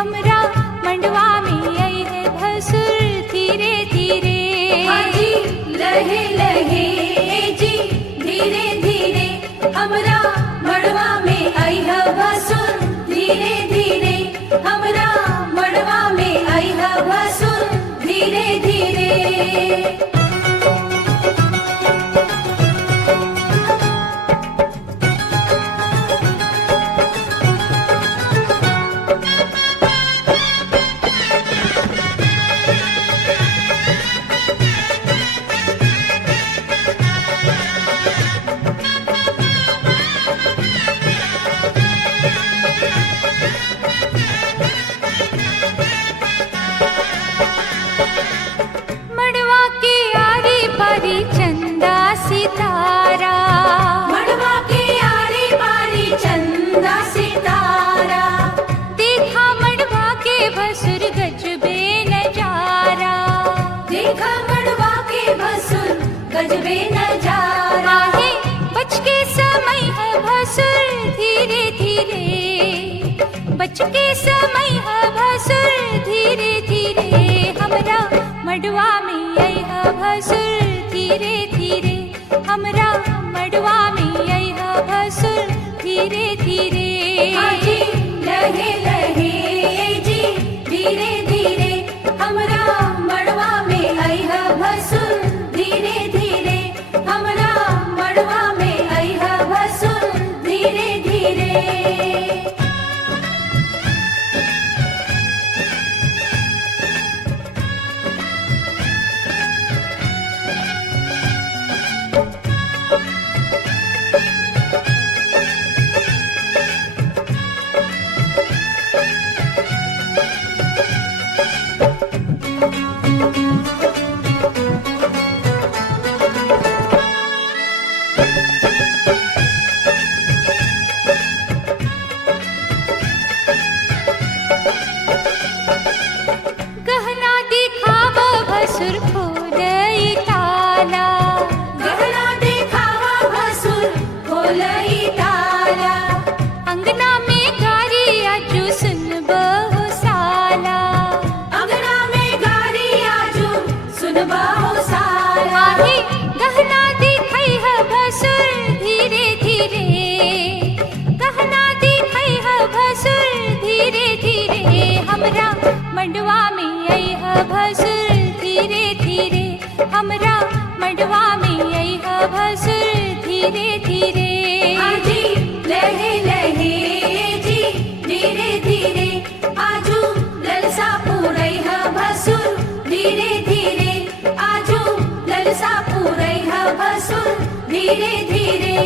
हमरा मंडवा में आई है भसुर धीरे धीरे। हाँ जी लहे लहे जी धीरे धीरे हमरा मड़वा में आई है भसुर धीरे धीरे हमरा मड़वा में आई है भसुर धीरे धीरे। मड़वा के आरी पारी चंदा सितारा, मड़वा के आरी बारी चंदा सितारा देखा मड़वा के भसुर गजबे नजारा। देखा मड़वा के भसुर गजबे नजारा। आहे बच के समय है भसुर धीरे धीरे, बच के समय है भसुर धीरे धीरे हमरा मड़वा में आई है भसुर धीरे धीरे हमरा मड़वा में आई है भसुर धीरे धीरे। हाँ जी लहे लहे जी धीरे धीरे हमरा मड़वा में आई है भसुर धीरे धीरे हमरा मड़वा में आई है भसुर धीरे धीरे। गहना दिखावा भसुर खोलई ताला, गहना देखावा भसुर खोलई ताला अंगना में गारी आजू सुन बहु साला। अंगना में गारी आजू सुनबा हो साला। आहे गहना दिखई है भसुर धीरे धीरे, गहना दिखई है भसुर धीरे धीरे हमरा मंडवा में आई है भसुर धीरे धीरे हमरा मंडवा में आई है भसुर धीरे धीरे। हाँ जी लहे लहे जी धीरे धीरे आजू ललसा पूरई है भसुर धीरे धीरे आजू ललसा पूरई है भसुर धीरे धीरे।